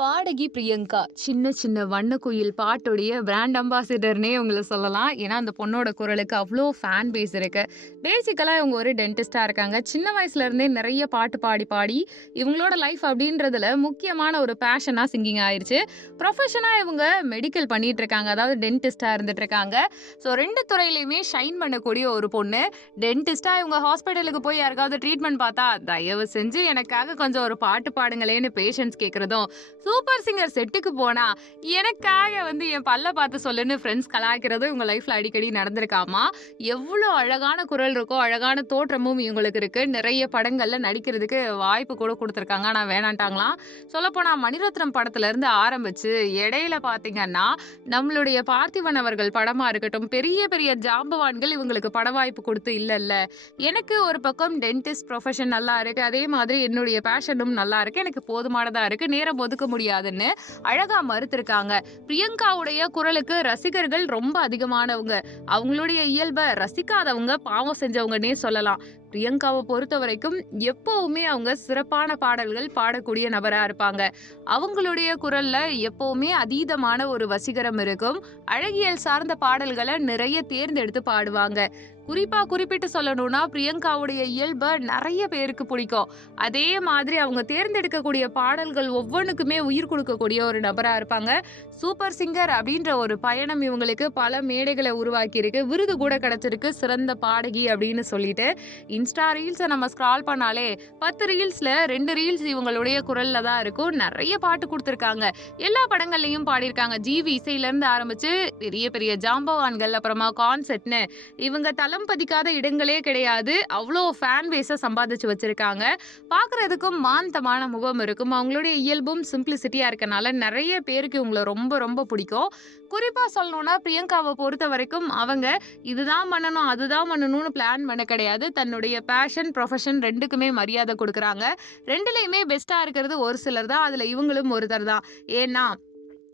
பாடகி பிரியங்கா. சின்ன சின்ன வண்ணக்குயில் பாட்டுடைய பிராண்ட் அம்பாசிடர்னே இவங்கள சொல்லலாம். ஏன்னா, அந்த பொண்ணோட குரலுக்கு அவ்ளோ ஃபேன் பேஸ் இருக்கு. பேசிக்கலா இவங்க ஒரு டென்டிஸ்ட்டா இருக்காங்க. சின்ன வயசுல இருந்தே நெறைய பாட்டு பாடி, பாடி இவங்களோட லைஃப் அப்படின்றதுல முக்கியமான ஒரு பேஷனா சிங்கிங் ஆயிருச்சு. ப்ரொஃபஷனா இவங்க மெடிக்கல் பண்ணிட்டு இருக்காங்க. அதாவது டென்டிஸ்ட்டா இருந்துட்டு இருக்காங்க. ஸோ 2 துறையிலயுமே ஷைன் பண்ணக்கூடிய ஒரு பொண்ணு. டென்டிஸ்ட்டா இவங்க ஹாஸ்பிட்டலுக்கு போய் யாருக்காவது ட்ரீட்மெண்ட் பார்த்தா, "தயவு செஞ்சு எனக்காக கொஞ்சம் ஒரு பாட்டு பாடுங்களேன்னு" பேஷண்ட்ஸ் கேட்கிறதும், சூப்பர் சிங்கர் செட்டுக்கு போனா, எனக்காக என் பல்ல பார்த்து சொல்லுன்னு ஃப்ரெண்ட்ஸ் கலாய்க்கிறதும் இவங்க லைஃப்ல அடிக்கடி நடந்திருக்காமா. எவ்ளோ அழகான குரல் இருக்கோ, அழகான தோற்றமும் இவங்களுக்கு இருக்கு. நிறைய படங்கள்ல நடிக்கிறதுக்கு வாய்ப்பு கூட குடுத்துருக்காங்க. ஆனா வேணான்ட்டாங்களாம். சொல்லப்போனா மணிரத்னம் படத்துல இருந்து ஆரம்பிச்சு, இடையில பார்த்தீங்கன்னா, நம்மளுடைய பார்த்திபன் அவர்கள் படமா இருக்கட்டும், பெரிய பெரிய ஜாம்பவான்கள் இவங்களுக்கு பட வாய்ப்பு குடுத்து இல்லல்ல. எனக்கு ஒரு பக்கம் டென்டிஸ்ட் ப்ரொஃபஷன் நல்லா இருக்கு. அதே மாதிரி என்னுடைய பேஷனும் நல்லா இருக்கு. எனக்கு போதுமானதா இருக்கு. நேரம் ஒதுக்க முடியாதுன்னு அழகா மறுத்திருக்காங்க. பிரியங்காவுடைய குரலுக்கு ரசிகர்கள் ரொம்ப அதிகமானவங்க. அவங்களுடைய இயல்ப ரசிக்காதவங்க பாவம் செஞ்சவங்கன்னே சொல்லலாம். பிரியங்காவை பொறுத்த வரைக்கும் எப்பவுமே அவங்க சிறப்பான பாடல்கள் பாடக்கூடிய நபரா இருப்பாங்க. அவங்களுடைய குரல்ல எப்பவுமே அதீதமான ஒரு வசீகரம் இருக்கும். அழகியல் சார்ந்த பாடல்களை நிறைய தேர்ந்தெடுத்து பாடுவாங்க. குறிப்பா குறிப்பிட்டு சொல்லணும்னா பிரியங்காவுடைய இயல்ப நிறைய பேருக்கு பிடிக்கும். அதே மாதிரி அவங்க தேர்ந்தெடுக்கக்கூடிய பாடல்கள் ஒவ்வொன்றுக்குமே உயிர் கொடுக்கக்கூடிய ஒரு நபரா இருப்பாங்க. சூப்பர் சிங்கர் அப்படின்ற ஒரு பயணம் இவங்களுக்கு பல மேடைகளை உருவாக்கி இருக்கு. விருது கூட கிடைச்சிருக்கு, சிறந்த பாடகி அப்படின்னு சொல்லிட்டு. இன்ஸ்டா ரீல்ஸை நம்ம ஸ்க்ரால் பண்ணாலே 10 ரீல்ஸ்ல 2 ரீல்ஸ் இவங்களுடைய குரல்ல தான் இருக்கும். நிறைய பாட்டு கொடுத்துருக்காங்க. எல்லா படங்கள்லயும் பாடியிருக்காங்க. ஜிவி இசையில இருந்து ஆரம்பிச்சு பெரிய பெரிய ஜாம்பவான்கள், அப்புறமா கான்செர்ட்னு இவங்க தளம் பதிக்காத இடங்களே கிடையாது. அவ்வளோ ஃபேன் பேஸை சம்பாதிச்சு வச்சிருக்காங்க. பார்க்கறதுக்கும் மாந்தமான முகம் இருக்கும். அவங்களுடைய இயல்பும் சிம்பிளிசிட்டியா இருக்கனால நிறைய பேருக்கு இவங்களை ரொம்ப ரொம்ப பிடிக்கும். குறிப்பா சொல்லணும்னா பிரியங்காவை பொறுத்த வரைக்கும் அவங்க இதுதான் பண்ணணும் அதுதான் பண்ணணும்னு பிளான் பண்ண கிடையாது. தன்னுடைய பேஷன் ப்ரொஃபஷன் ரெண்டுக்குமே மரியாதை கொடுக்குறாங்க. ரெண்டுலையுமே பெஸ்டா இருக்கிறது ஒரு சிலர் தான். அதுல இவங்களும் ஒருத்தர் தான். ஏன்னா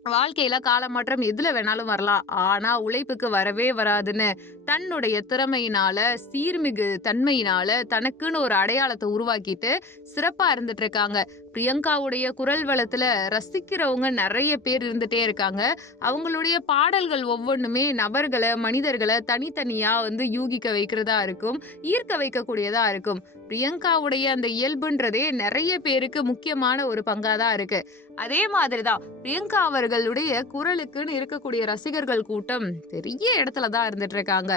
வாழ்க்கையில காலமாற்றம் எதுல வேணாலும் வரலாம். ஆனா உழைப்புக்கு வரவே வராதுன்னு தன்னுடைய திறமையினால, சீர்மிகு தன்மையினால தனக்குன்னு ஒரு அடையாளத்தை உருவாக்கிட்டு சிறப்பா இருந்துட்டு இருக்காங்க. பிரியங்காவுடைய குரல் வளத்துல ரசிக்கிறவங்க நிறைய பேர் இருந்துட்டே இருக்காங்க. அவங்களுடைய பாடல்கள் ஒவ்வொன்றுமே நபர்களை, மனிதர்களை தனித்தனியா யூகிக்க வைக்கிறதா இருக்கும், ஈர்க்க வைக்கக்கூடியதா இருக்கும். பிரியங்காவுடைய அந்த இயல்புன்றதே நிறைய பேருக்கு முக்கியமான ஒரு பங்காதான் இருக்கு. அதே மாதிரிதான் பிரியங்கா அவர்களுடைய குரலுக்குன்னு இருக்கக்கூடிய ரசிகர்கள் கூட்டம் பெரிய இடத்துலதான் இருந்துட்டு இருக்காங்க.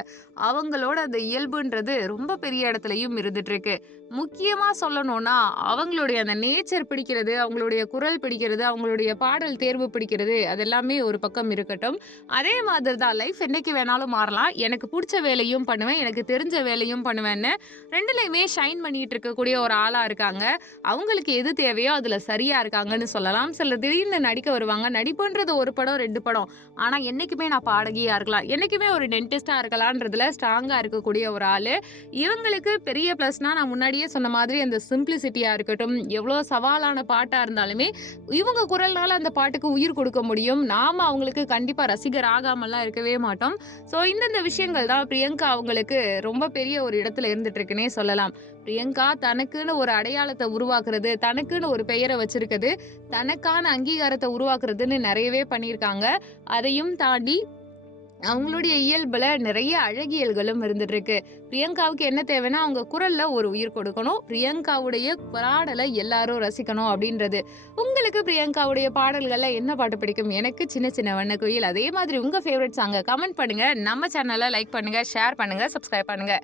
அவங்களோட அந்த இயல்புன்றது ரொம்ப பெரிய இடத்துலயும் இருந்துட்டு இருக்கு. முக்கியமா சொல்லணும்னா அவங்களுடைய அந்த நேச்சர் பிடிக்கிறது, அவங்களுடைய குரல் பிடிக்கிறது, அவங்களுடைய பாடல் தேர்வு பிடிக்கிறது, அதெல்லாமே ஒரு பக்கம் இருக்கட்டும். அதே மாதிரி தான் லைஃப் என்னைக்கு வேணாலும் மாறலாம். எனக்கு பிடிச்ச வேலையும் பண்ணுவேன், எனக்கு தெரிஞ்ச வேலையும் பண்ணுவேன்னு ரெண்டுலையுமே ஷைன் பண்ணிட்டு இருக்கக்கூடிய ஒரு ஆளா இருக்காங்க. அவங்களுக்கு எது தேவையோ அதுல சரியா இருக்காங்கன்னு சொல்லலாம். சில திடீர்னு நடிக்க வருவாங்க. நடிப்புன்றது ஒரு படம் 2 படம். ஆனா என்னைக்குமே நான் பாடகியா இருக்கலாம், என்னைக்குமே ஒரு டென்டிஸ்டா இருக்கலாம்ன்றதுல ஸ்ட்ராங்கா இருக்கக்கூடிய ஒரு ஆளு. இவங்களுக்கு பெரிய பிளஸ்னா நான் முன்னாடியே சொன்ன மாதிரி அந்த சிம்பிளிசிட்டியா இருக்கட்டும், எவ்வளவு சவாலான பாட்டா இருந்தாலுமே இவங்க குரல்னால அந்த பாட்டுக்கு உயிர் கொடுக்க முடியும். நாம அவங்களுக்கு கண்டிப்பா ரசிகர் ஆகாமலாம் இருக்கவே மாட்டோம். சோ இந்தந்த விஷயங்கள் தான் பிரியங்கா அவங்களுக்கு ரொம்ப பெரிய ஒரு இடத்துல இருந்துட்டு இருக்குன்னே சொல்லலாம். பிரியங்கா தனக்குன்னு ஒரு அடையாளத்தை உருவாக்குறது, தனக்குன்னு ஒரு பெயரை வச்சிருக்குது, தனக்கான அங்கீகாரத்தை உருவாக்குறதுன்னு நிறையவே பண்ணியிருக்காங்க. அதையும் தாண்டி அவங்களுடைய இயல்புல நிறைய அழகியல்களும் இருந்துட்டு இருக்கு. பிரியங்காவுக்கு என்ன தேவைன்னா அவங்க குரல்ல ஒரு உயிர் கொடுக்கணும், பிரியங்காவுடைய பாடலை எல்லாரும் ரசிக்கணும் அப்படின்றது. உங்களுக்கு பிரியங்காவுடைய பாடல்கள்ல என்ன பாட்டு பிடிக்கும்? எனக்கு சின்ன சின்ன வண்ணக்குயில். அதே மாதிரி உங்க ஃபேவரட் சாங்க கமெண்ட் பண்ணுங்க. நம்ம சேனலை லைக் பண்ணுங்க, ஷேர் பண்ணுங்க, சப்ஸ்கிரைப் பண்ணுங்க.